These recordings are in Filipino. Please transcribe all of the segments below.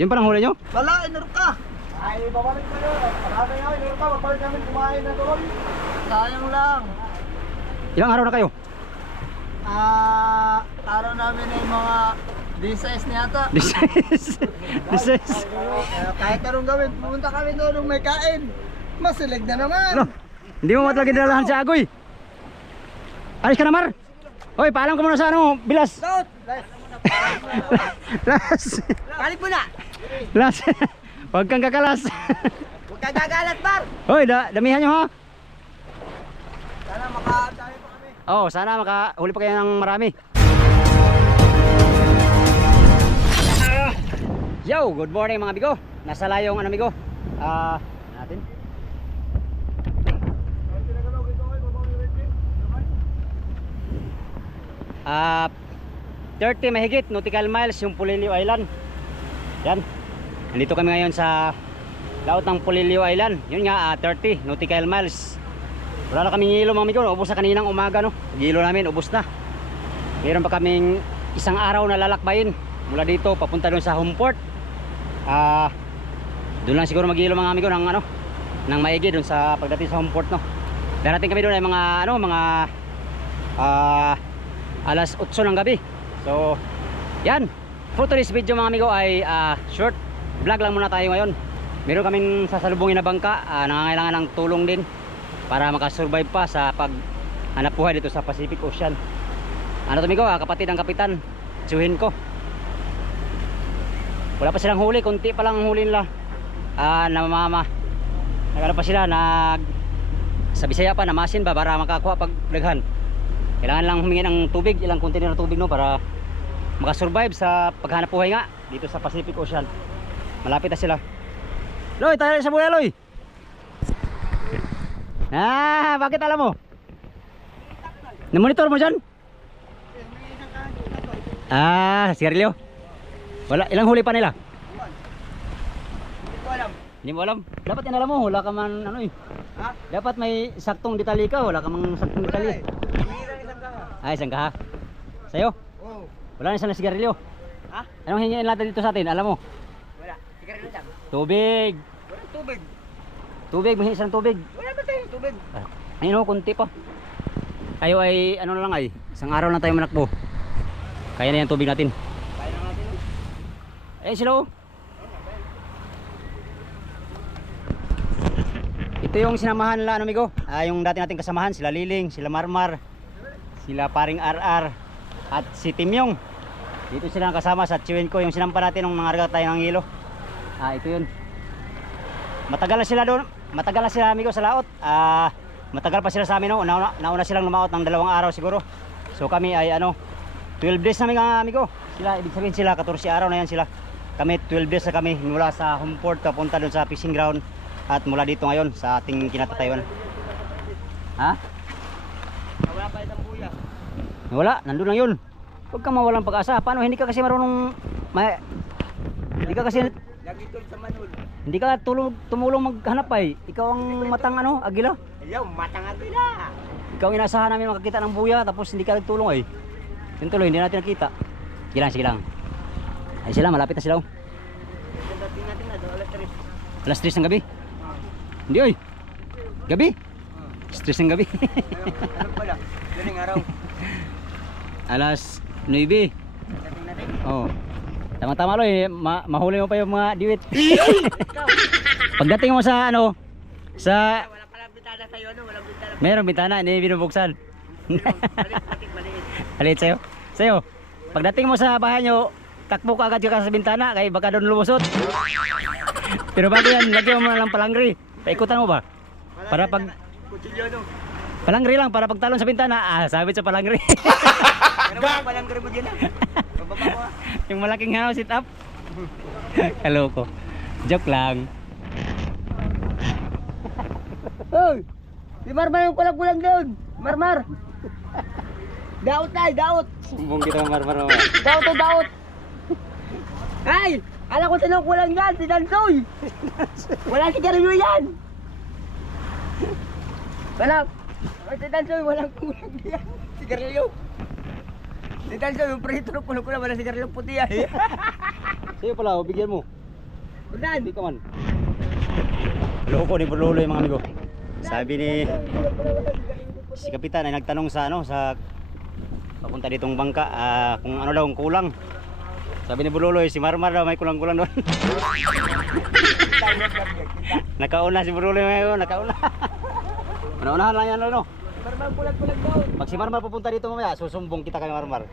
Yun palang huli nyo? Wala, inurok ka. Ay, babalik kayo. Marami nga, inurok ka. Babalik namin kumain na doon. Sayang lang. Ilang araw na kayo? Araw namin ay mga D6 niyata. This is Kahit anong gawin, pumunta kami doon nung may kain. Masilig na naman. Ano? Hindi mo matlagin dalahan sa agoy. Alis ka na, Mar. Hoy, paalam ka muna sa ano, bilas. Laut! Las. Balik mo na! Las. Huwag kang kakalas. Huwag kang gagalat, Bar! Hoy, damihan nyo ha. Sana makatayo pa kami. Oh, sana makahuli pa kayo ng marami. Yo, good morning mga amigo. Nasa layong ano amigo. Natin. 30 mahigit nautical miles yung Polillo Island. Yan. Nandito kami ngayon sa laot ng Polillo Island. Yun nga, 30 nautical miles. Wala na kaming hilo mga amigo. Ubus na kaninang umaga no. Hilo namin, ubus na. Meron pa kaming isang araw na lalakbayin mula dito papunta doon sa Homeport. Doon lang siguro maghilo mga amigo ng ano, ng maigi doon sa pagdating sa Homeport no. Darating kami doon ay mga ano, mga alas 8 ng gabi. So, yan. For today's video mga amigo ay short vlog lang muna tayo ngayon. Meron kaming sasalubungin na bangka, nangangailangan ng tulong din para makasurvive pa sa paghanap buhay dito sa Pacific Ocean. Ano to amigo, kapatid ng kapitan, tsuhin ko. Wala pa silang huli, kunti pa lang huli nila. Nagano pa sila, sa Bisaya pa, namasin ba para makakuha pag daghan. Kailangan lang humingi ng tubig, ilang container ng tubig no, para makasurvive sa paghanap buhay nga dito sa Pacific Ocean. Malapit na sila. Loy, tayo sa buhay Loy. Bakit alam mo? Na-monitor mo dyan? Sigarilyo. Wala, ilang huli pa nila? Hindi ko alam. Hindi mo alam? Dapat yan alam mo, wala ka man ano eh. Ha? Dapat may saktong detalye ka, wala ka man saktong detalye. Ay, isang kaha. Sa'yo? Oo. Wala na isang sigarilyo. Ha? Anong hingin natin dito sa atin? Alam mo? Wala. Sigarilyo lang. Tubig. Wala tubig. Tubig, mahingi isang tubig. Wala ba tayong tubig? Ayun o, kunti pa. Tayo ay, ano na lang ay, isang araw na tayo manakbo. Kaya na yung tubig natin. Kaya na natin. Ayun sila o. Ito yung sinamahan nila ano amigo, yung dati nating kasamahan, sila Liling, sila Marmar, sila Paring RR at si Timyong. Dito sila kasama sa tsuhin ko, yung sinampa natin nung nangarga tayo ng hilo. Ito yun. Matagal na sila doon, matagal na sila amigo sa laot. Matagal pa sila sa amin no, nauna silang lumaot ng 2 araw siguro. So kami ay ano, 12 days na mga amigo. Sila, ibig sabihin sila 14 araw na yan sila. Kami 12 days na kami mula sa Homeport papunta doon sa fishing ground. At mula dito ngayon sa ating kinatatayuan. Ha? Wala pa itang buya. Wala, nandun lang yun. Huwag kang mawalang pag-asa. Paano? Hindi ka kasi marunong hindi ka kasi Lagi doon sa manul. hindi ka tumulong maghanap ay. Ikaw ang matang ano, agila. Ayaw, matang agila. Ikaw ang inasahan namin makakita ng buya tapos hindi ka nagtulong ay. Yun tuloy, hindi natin nakita. Sige lang. Ay sila, malapit na sila. Dating natin na doon, Alas 3 ng gabi. Hindi oy. Gabi? Stress ng gabi. Ano pala? Galing araw. Alas 9. Dating natin. Oh. Tama-tama Loy, mahuli mo pa yung mga diwit. Pagdating mo sa ano, sa Wala palang bitana sa'yo, ano? Walang bitana. merong bintana, hindi binubuksan. Maliit. Halit sa'yo. Sa'yo, pagdating mo sa bahay nyo, takbo ka agad ka sa bintana, kaya baka doon lumusot. Pero bago yan, lagyan mo ng palangri. Paikutan mo ba? Para pag Kutsilyo, no? palangri lang, para pagtalon sa bintana, sabit sa palangri. Ano ba palang mo dyan, ah? Pababa ko, ah. Yung malaking sit up. Hello ko. Joke lang. Hoy! Si Marmar yung kulang-kulang doon! Marmar! Daot tayo, daot! Sumbong kita Marmar. Daot o daot! Ay! Alam ko sino kulang yan, si Dansoy! Wala si Karilyo yan! Wala! Ay, si Dansoy, walang kulang diyan. Sigarilyo. Si Dansoy, yung prito ng kulang-kulang, walang sigarilyo puti yan. Sa'yo pala, o, bigyan mo. Ulan. Hindi ka man. Loko ni Burlolo yung mga amigo. Sabi ni si Kapitan ay nagtanong sa ano, sa papunta ditong bangka, kung ano daw ang kulang. Sabi ni Burlolo, si Marmar daw may kulang-kulang doon. Nakauna si Burlolo ngayon, nakauna. Una-unahan lang yan, ano? Marmar, kulang-kulang daw. Pag si Marmar pupunta dito mamaya, susumbong kita kay Marmar.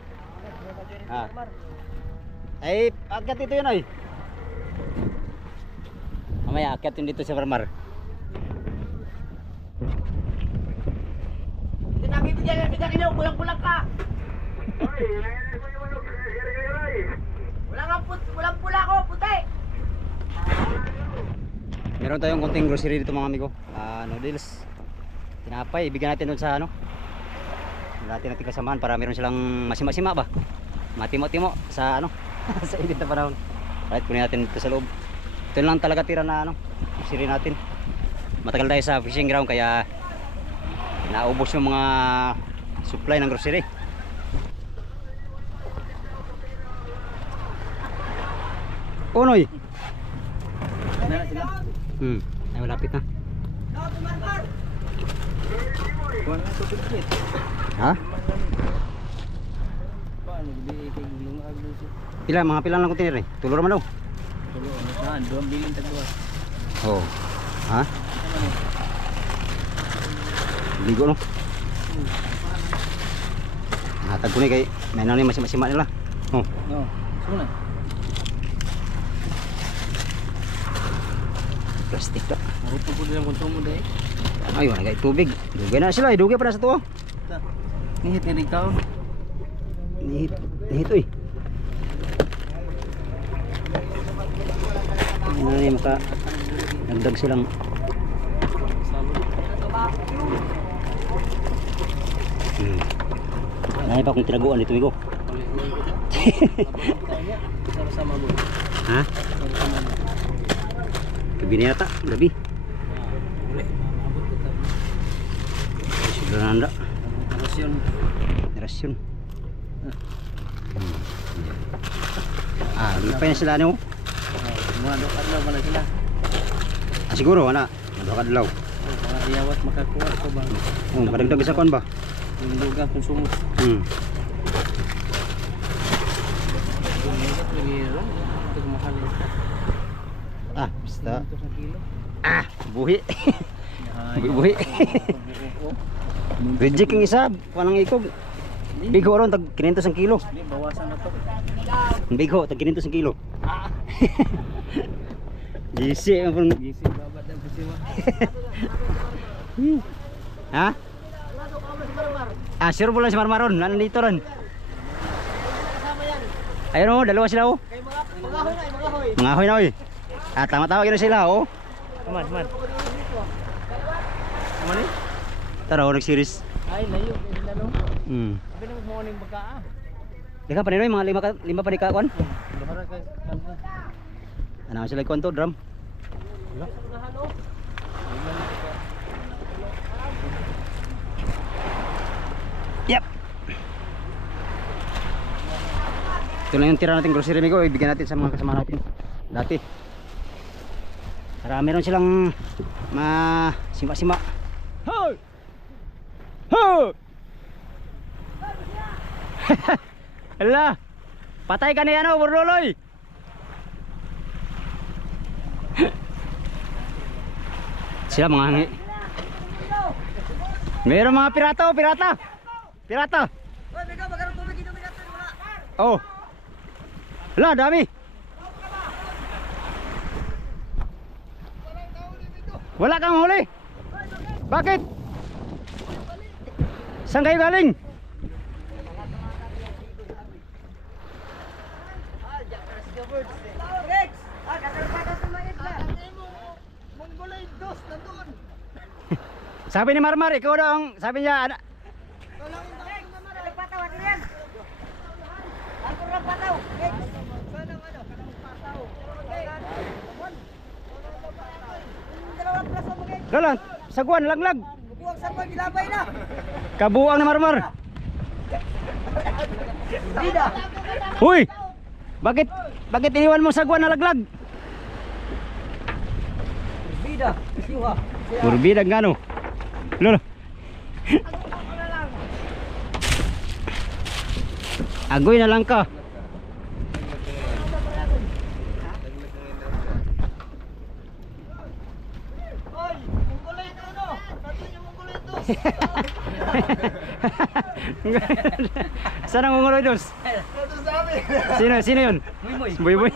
Ay, akyat dito yun ay. Mamaya, akyat yun dito si Marmar. Hindi nakibigyan ng sigarilyo, kulang-kulang ka. Walang pula ko, puti. Meron tayong konting grocery dito mga amigo. Noodles, tinapay, ibigyan natin doon sa ano. Natin kasamahan para meron silang masima-sima ba? Matimo-timo sa ano, sa init na panahon. Right, kunin natin dito sa loob. Ito lang talaga tira na ano, grocery natin. Matagal tayo sa fishing ground kaya naubos yung mga supply ng grocery. Unoy. Ay malapit na. Ha? Pila, mga pila lang container eh. Tulo naman daw. Doon bilin tagwa. Oh. Ha? Ligo no. Natag ko ni kay may nani masima-sima nila. Oh. No. Suna. Plastik ta. Marupo po din ang konsumo dai. Ay, wala kay tubig. Dugay na sila, dugay pa na sa tuwa. Nihit ni ikaw. Nihit oy. Ano ni maka nagdag silang Ay pa kung tinaguan dito migo. Sama-sama mo. Ha? Gabi na yata, gabi. Sudah nanda. Rasyon. Lipay na sila ano? Mga adlaw pala sila. Siguro wala. Adlaw. Mga iyawat makakuha ko ba? Kadagdag sa kon ba? Yung lugar konsumo. Basta. Buhi. Buhi. Reject yung isa, panang ikog. Bigo ron tag 500 ang kilo. Di bawasan na to. Bigo tag 500 ang kilo. Gisi ang pun. Gisi babat ang pasiwa. Ha? Sure pula si Marmaron, nandito ron. Ayun oh, dalawa sila oh. Mangahoy na oy. Tama-tama na sila oh. Man. Ano ni? Tara, nag-series. Ay, layo kay sila no. Abi na morning baka. Dika pa ninoy mga lima pa ni kakuan. Bahara kay kanto. Ano sila kuan to drum? Yep. Ito lang yung tira natin grocery migo, ibigyan natin sa mga kasama natin. Dati. Para meron silang sima-sima. Hoy! Hoy! Hala. Patay ka ni ano, Burloloy. Sila mga hangi. Meron mga pirata. Pirata. Oh. Hala, dami. Wala kang huli. Bakit? Saan kayo galing? Sabi ni Marmar, ikaw daw ang sabi niya ano? Lolan, saguan laglag. Kabuang sarpan, gilabay na. Kabuang ni Marmar. Bida. Huy! Bakit iniwan mo sagwan na laglag? Bida. Siwa. Burbida ngano? Lolo. Agoy na lang ka. Oy, mungkulit ano? Sabi niyo mungkulit to. Saan ang unguloy dos? Ito sa amin. Sino yun? Muy. Boy.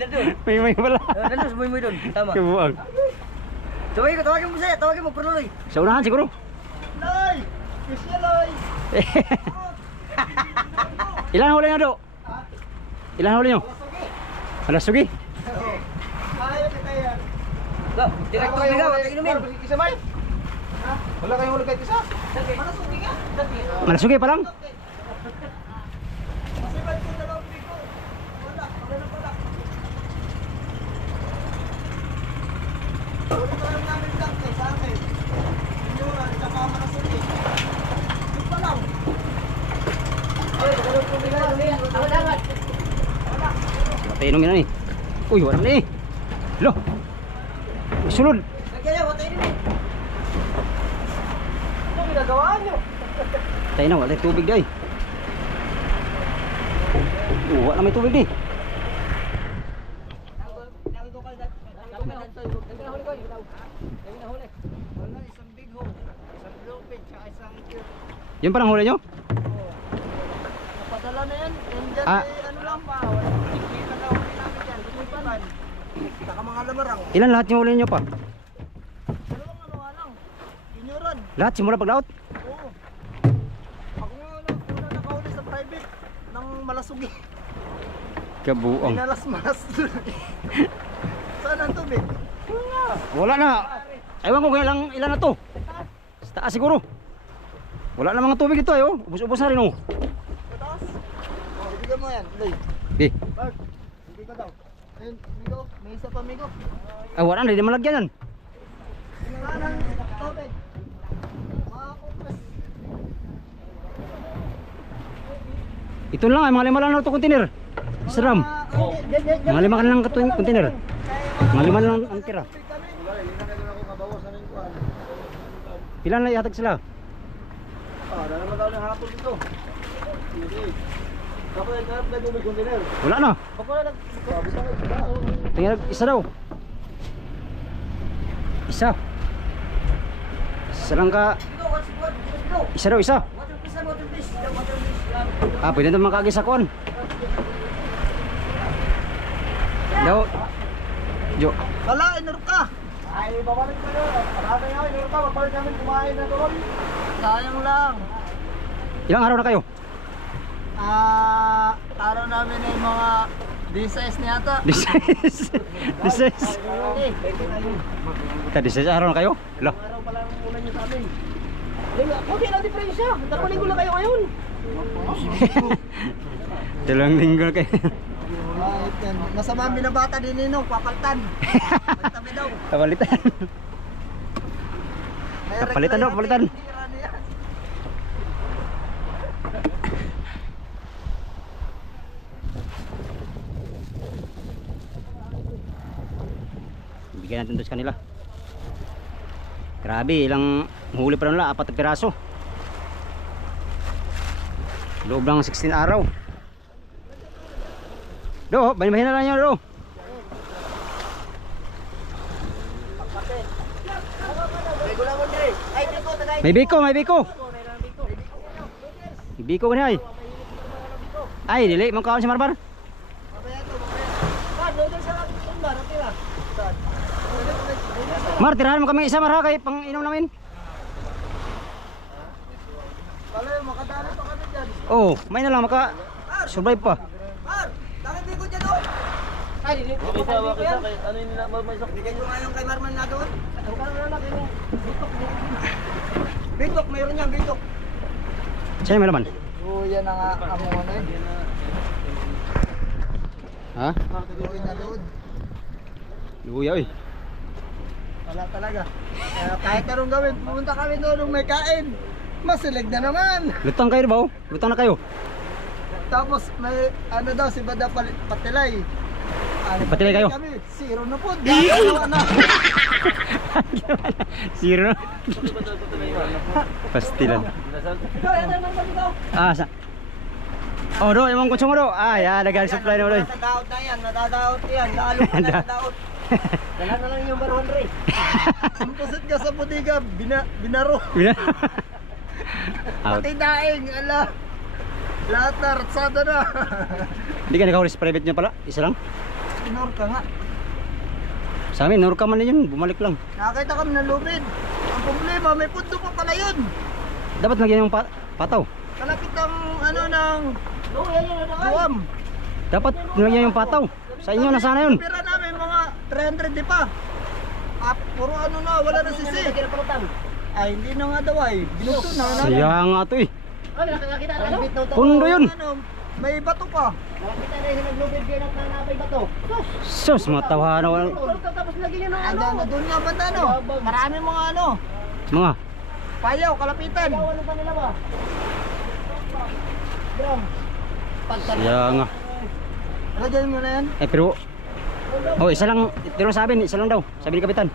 Nandun. May pala. Nandun sa muy doon. Tama. Kabuang. Tawagin mo siya. Tawagin mo, Perloy. Sa unahan siguro. Loy! Kisya, Loy! Ilan huli nyo do? Ilan huli nyo? Alas sugi. Ayaw kita yan. Direkto bigaw, at inumin. Wala kayong huli kahit isa? Manasugi ka? Alas sugi pa lang. Masibad ko dalawang bigo. Wala, maganda pala. Huli ko lang namin tangke sa akin. Inyuran, tsaka manasugi. Yung pa lang. Ay, dalawang ko bigaw. Ako dapat. Matinong yun eh. Uy, wala na eh. Lo. Sulod. Nagyaya, watay rin eh. Ano ginagawa nyo? Tayo na, wala tayong tubig day. Wala na may tubig di. Yun pa lang huli nyo? Napadala na yan. Yan Ah. ano lang pa. Kita na huli namin yan. Lumipan. Saka mga lamarang. Ilan lahat yung huli nyo pa? Dalawang ano lang. Inyuran. Lahat simula paglaot? Oo. Ako nga una nakahuli sa private ng Malasugi. Kabuang. Minalas-malas doon. Saan ang tubig? Wala na. Ewan ko kung ilan na to. Sa taas siguro. Wala na mga tubig dito ayo. Ubus-ubus na rin oh. Sa taas? Oh, ibigay mo yan. Loy. Di. Bag. Ibigay ko daw. Ayun, Migo. May isa pa, Migo. Ay wala na, hindi malagyan yan. Sinanganan, tubig. Mga kupres. Ito lang ay mga lima lang na ito container. Seram. Mga lima ka lang container. Mga lima lang ang tira. Ilan na ihatag sila? Dala mo daw ng hapon dito. Kapag nagkarap na tubig container. Wala na. Bako na Tingnan isa daw. Isa. Isa lang ka. Isa daw isa. Ah, pwede naman makagis sa kuan. Daw. Jo. Wala, inur ka. Ay, babalik ko yun. Parada nga, inur ka. Magbalik namin kumain na doon. Sayang lang. Ilang araw na kayo? Araw namin ay mga D6 niya ata. This is. Tadi sa araw na kayo? Lo. Araw pa lang muna niyo sa amin. Okay lang diferensya. Dalawang linggo lang kayo ngayon. Dalawang linggo na kayo. Right, yan. Masama ang binabata din ninong, papaltan. Magtabi daw. Kapalitan. Kapalitan daw, kapalitan. Bigyan natin ito sa kanila. Grabe, ilang huli pa nila, 4 na piraso. Loob lang 16 araw. Do, bahin na lang nyo, do. May biko, may biko. May biko ka niya ay. Ay, dili, mong kaon si Marbar. Mar, tirahan mo kami isa Mar ha, kay pang inom namin. Makadali pa kami dyan. Oh, may na lang maka survive pa. Mar, bakit di ko dyan doon? Ay, hindi ko yan. Ano yung nila, may sok. Bigyan ko nga yung kay Marman na doon. Ang karoon na natin yung bitok. Bitok, mayroon yan, bitok. Saan may laman? Oo, yan ang amo ano yun. Ha? Luwi na doon. Luya oy. Wala talaga. Kaya kahit anong gawin, pumunta kami doon nung may kain. Masilig na naman. Lutang kayo ba? Lutang na kayo. Tapos may ano daw si Bada Patilay. Patilay kayo? Kami, zero na po. Dalawa na. Zero. Pastilan. Ah, sa. Oh, do, emang kutsong mo do. Ah, ya, dagang supply na mo do. Nadadaot na yan, nadadaot yan. Lalo pa na nadadaot. Dala na lang yung baruan rin. Ang pusit ka sa budiga, binaro. Out. Pati daing, ala. Lahat na, ratsada na. Hindi ka nakahulis private niya pala? Isa lang? Inor ka nga. Sa amin, nurka man na yun. Bumalik lang. Nakakita kami ng lubid. Ang problema, may pundo pa pala yun. Dapat lagyan yung pataw. Kalapit ng ano ng buwam. Dapat lagyan yung pataw. Sa inyo, nasana yun. Pira namin mga 300 di pa. Puro ano na, wala na sisi. Ay, hindi na nga daw ay. Binuto na namin. Kaya nga to eh. Pundo Pundo yun. May bato pa. Sus, matawa na wala. Anda na doon nga banda no. Marami mga ano. Mga. Payaw, kalapitan. Kaya nga. Lagyan mo na yan. Eh pero. Oh, isa lang. Pero sabi, isa lang daw. Sabi ni Kapitan.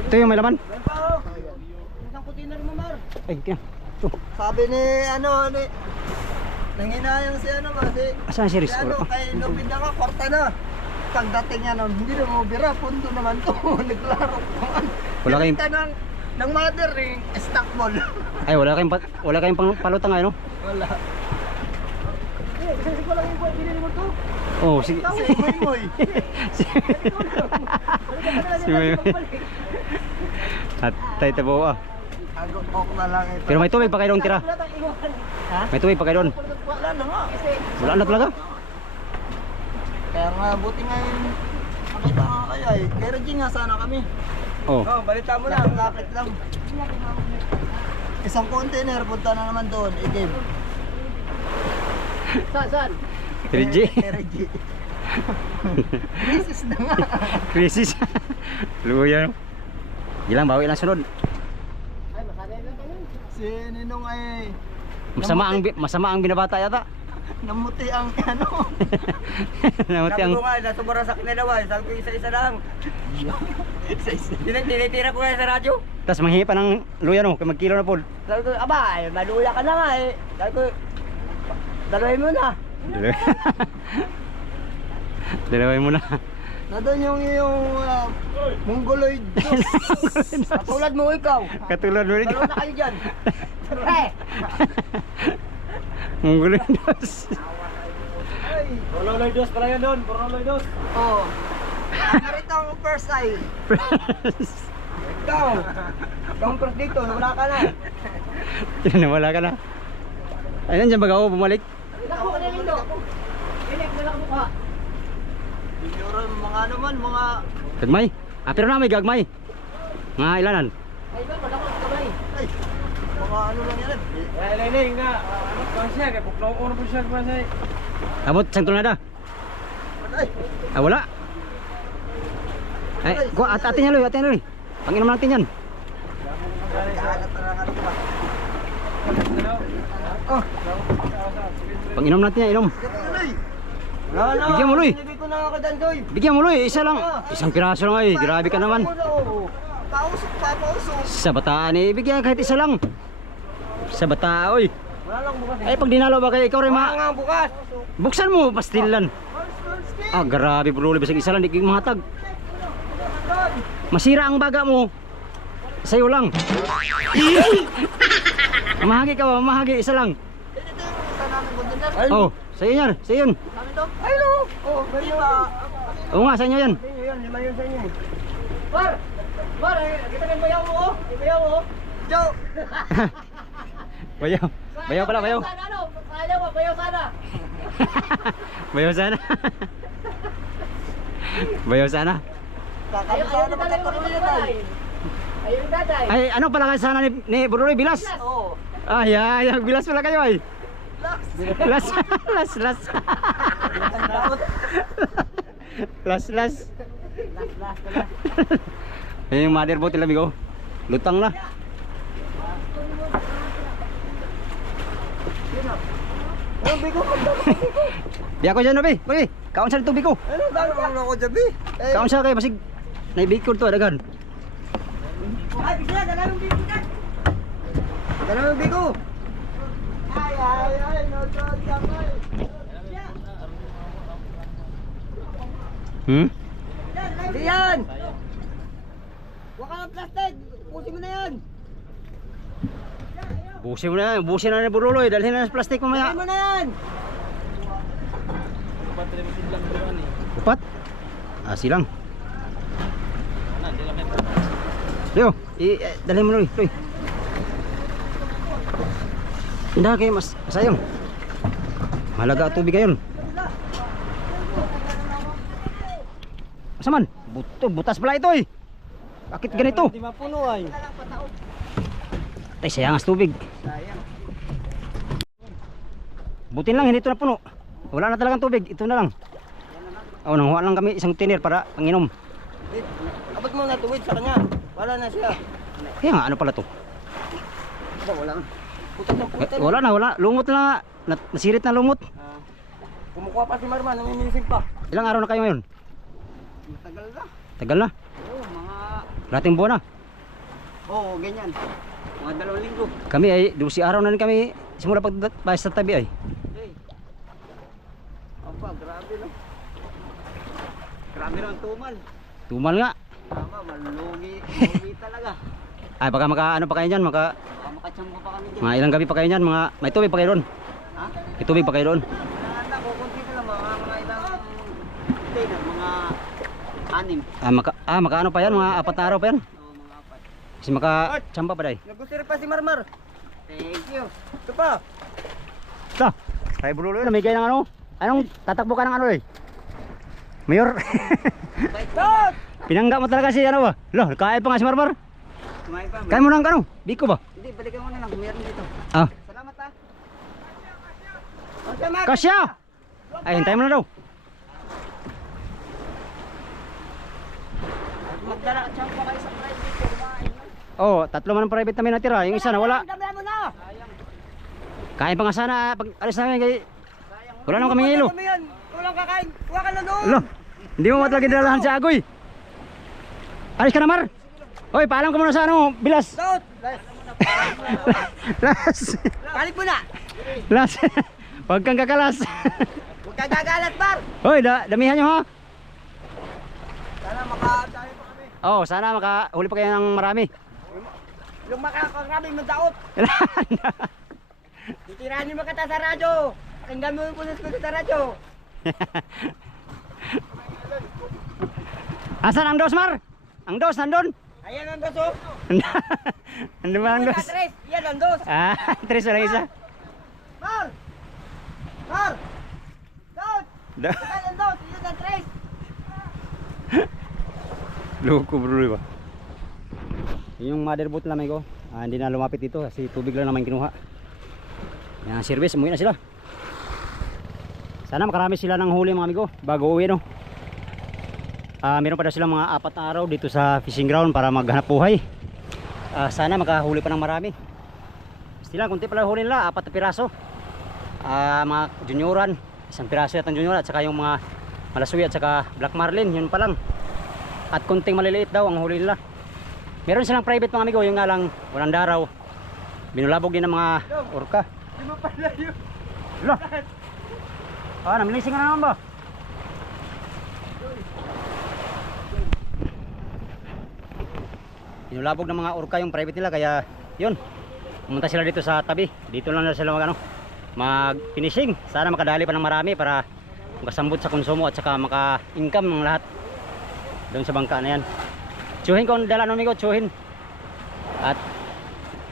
Ito yung may laman. Isang container mo, Mar. Ay, kaya. Ito. Sabi ni ano ni nanginayang si ano ba si Asan si Riz? ano kay Lupin na ka, kwarta na. Pagdating niya nun, hindi na mo bira, pundo naman to. Naglaro naman. Wala kayong- Pinita ng mother ring, stock ball. Ay, wala kayong palutang ano? Wala. Isang ko lang yung boy, binili mo to. Oh, sige. Kasi moy. Si Moy. At tayo tabo ah. Agok na lang ito. Pero may tubig pa kayo doon tira. Ha? May tubig pa kayo doon. Wala na nga. Wala na talaga. Kaya nga, buti nga yun. Makita nga kaya eh. Kay Regine nga sana kami. Oh. Oh, balita mo lang. Lakit lang. Isang container, punta na naman doon. I-game. Saan? Reggie. Kay Regine. Crisis na nga. Crisis. Luya no. Gilang bawi lang sunod. Si Ninong ay Masama ang binabata yata. namuti ang ano. Namuti ang nga, natubara sa kinalawa. Sabi ko isa-isa lang. Isa-isa. Tinitira ko nga sa radyo. tas manghingi pa ng luya no, kay magkilo na po. Sabi ko, aba, maluya ka na nga eh. Sabi ko, dalawin mo na. Dalawin mo na. Na doon yung Mongoloid juice. Katulad mo ikaw. Katulad mo rin. Dalawa na kayo dyan. Eh! Mongoloid dos. Ay! Boroloy dos pala yan doon. Boroloy dos. Oo. Narito ang first eye. Ikaw. Ikaw ang first dito, wala ka na. Nawala ka na. Ay nandiyan baga ako bumalik. Ako ka na lindo. Ilik, wala ka mukha. Mga ano man, mga... Gagmay. Ah, pero na may gagmay. Nga ilanan. Ay ba, wala ko kamay. Ay, mga ano lang yan. Ay, nga. Ano pa siya? Kaya puklaw ko na po siya. Abot sang tulada. Ay, Ah, wala. Ay, ko atin yan, atin yan. Panginom natin yan. kalat na lang ano ba? Oh, Panginom natin yan, inom. Tuloy. Wala na. Bigyan mo, Loy. Binibig ko na kadandoy. Bigyan mo, Loy. Isa lang. Isang piraso lang ay. Grabe ka naman. Pausok pa, pausok. Sa bataan eh. Bigyan kahit isa lang. Sa bata, oy. Wala lang bukas. Ay, pag dinalo ba kayo, ikaw rin Wala nga bukas. buksan mo, pastilan. Ah, grabe bro. Bisag isa lang, di kayong mahatag. Masira ang baga mo. Sa'yo lang. Mahagi ka ba? Mahagi, isa lang. Ito yung isa namin container. Oh, sa'yo yan. Sa'yo yun. Kami to? Ay no. Oh, ganyan ba? Oo nga, sa inyo yan. Sa inyo yan, lima yun sa inyo. Par! Par, kita kan bayaw mo oh. Bayaw mo oh. Joe! Bayaw. Bayaw pala, bayaw. Sana ano? Kaya mo, bayaw sana. Bayaw sana. Bayaw sana. Kakalo sana magkakaroon yan ay. Ayun daday. Ay, ano pala kayo sana ni Bruno Bilas? Oo. Ay, ay, bilas pala kayo ay. Laks. Las, las, las. Last. Last. Ayan yung mother boat nila amigo. Lutang na. Ano, Biko? Di ako dyan nabi. Uy, kaon sa tubig ko. Ano, dami ako Jabi. Kaon sa kay basig. Naibig ko to adagan. Ay, bisa, dalawang Biko ka. Dalawang Biko. Ay, no, Jabi. Hindi yan. Huwag ka ng plastic. Pusin mo na yan. Busin na ni Buruloy. Dalhin na sa plastic mamaya. Pusin mo na yan. Upat? Ah, silang. Leo, dalhin mo Loy. Hindi kayo mas sayang. Mahalaga ang tubig ngayon. Masaman? Butas pala ito eh. Bakit ganito? Hindi mapuno ay. Tay, sayang ang tubig. Sayang. Butin lang, hindi ito na puno. Wala na talagang tubig, ito na lang. Oh, nanghuha lang kami isang tiner para panginom. Abot mo na tuwid sa kanya. Wala na siya. Kaya nga, ano pala to? Wala. Putot ng putot. Wala na. Lumot na. Nasirit na lumot. Kumukuha pa si Marman, namimilising pa. Ilang araw na kayo ngayon? Matagal na. Tagal na. Oo, mga... Lating buwan na. Oo, ganyan. Mga 2 linggo. Kami ay 12 araw na rin kami simula pagbayas sa tabi ay. Hey. Apa, grabe lang. Grabe lang tumal. Tumal nga. Tama, malugi talaga. Ay baka ano pa kayo dyan, Baka makachamba pa kami dyan. mga ilang gabi pa kayo dyan, may tubig pa kayo doon. Ha? May tubig pa kayo doon. Wala na, kukunti ko lang. Mga ilang day na, mga 6. Makaano pa yan, mga 4 na araw pa yan. Oo, mga 4. Kasi makachamba pa day. Nagusir pa si Marmar. Thank you. Ito pa. Ito, tayo bulo yun. Namigay ng ano? Anong tatakbo ka ng ano eh? Mayor. Tot! Pinangga mo talaga si ano ba? Lo, kain pa nga si Marmar. Kumain pa. Kain mo ng ano? Biko ba? Hindi, balikan mo na lang. Meron dito. Ah, Salamat ha. Okay, Mark. kasya! Ay, hintayin mo na daw. Magdala at siyang pa kayo sa private. Kumain. Oh, 3 man ang private namin natira. Yung isa na wala. Dami mo na. Kain pa nga sana pag alis namin kay... Wala naman kami ngilo. Walang kakain. Huwag ka na doon. Lo, hindi mo matalagi dinalahan sa agoy. Alis ka na Mar. Hoy, paalam ka muna sa ano, bilas. Tot! Las. Balik mo na. Las. Huwag kang kakalas. Huwag ka gagalat, Bar. Hoy, damihan nyo ha. Sana makatayo pa kami. Oh, sana makahuli pa kayo ng marami. Yung makakarami ng taot. Titiranin mo kita sa radyo. Tingnan mo yung pulis ko sa radyo. Asan ang dos, Mar? Ang dos, nandun? Ayan ang dos, oh. Nandun ba ang dos? Tres. Yan ang dos. Ah, 3 walang isa. Mar! Mar! Tot! Da- Yan ang dos. Yan ang tres. Loko bro ba? Yung motherboard namin ko, hindi na lumapit dito kasi tubig lang naman kinuha. Yan, service, umuwi na sila. Sana makarami sila ng huli mga amigo bago uwi no. Meron pa daw silang mga 4 na araw dito sa fishing ground para maghanap buhay. Sana makahuli pa ng marami. Sila kunti pala huli nila, 4 na piraso. Mga junioran, 1 piraso yata ang junioran at saka yung mga malasuy at saka black marlin, yun pa lang. At kunting maliliit daw ang huli nila. Meron silang private mga amigo, yung nga lang walang daraw. Binulabog din ng mga orka. Di mo pala yun. Lo. Namilising ka na naman ba? Binulabog ng mga orka yung private nila kaya yun. Pumunta sila dito sa tabi. Dito lang na sila mag-finishing. Sana makadali pa ng marami para makasambot sa konsumo at saka maka-income ng lahat doon sa bangka na yan. Tsuhin ko ang dala ng amigo, tsuhin. At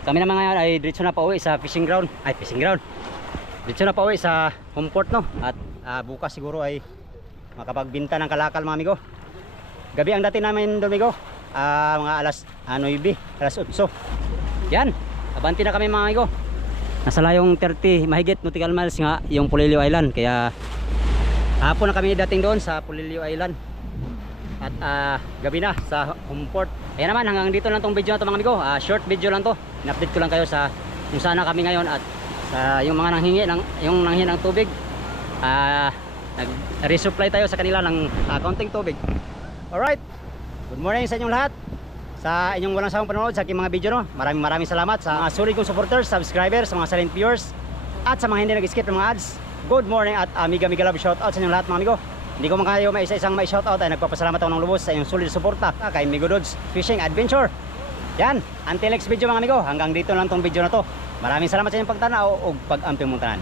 kami naman ngayon ay diretso na pauwi sa fishing ground. Diretso na pauwi sa home port no. At bukas siguro ay makapagbinta ng kalakal mga amigo. Gabi ang dating namin doon amigo. Mga alas 9, alas 8. Yan, abanti na kami mga amigo. Nasa layong 30 mahigit nautical miles nga yung Polillo Island. Kaya Hapon na kami dating doon sa Pulilio Island. At gabi na sa Homeport. Ayan naman, hanggang dito lang tong video na to mga amigo. Short video lang to. In-update ko lang kayo sa kung saan na kami ngayon at sa yung mga nanghingi ng tubig. Nag-resupply tayo sa kanila ng kaunting tubig. Alright. Good morning sa inyong lahat. Sa inyong walang sawang panonood sa aking mga video, no. Maraming salamat sa mga solid kong supporters, subscribers, sa mga silent viewers at sa mga hindi nag-skip ng mga ads. Good morning at mega love shout out sa inyong lahat mga amigo. Hindi ko man kayo may isa-isang may shoutout ay nagpapasalamat ako ng lubos sa inyong solid suporta kay Migo Dudes Fishing Adventure. Yan, until next video mga amigo, hanggang dito lang tong video na to. Maraming salamat sa inyong pagtanaw o pag-amping mong tanan.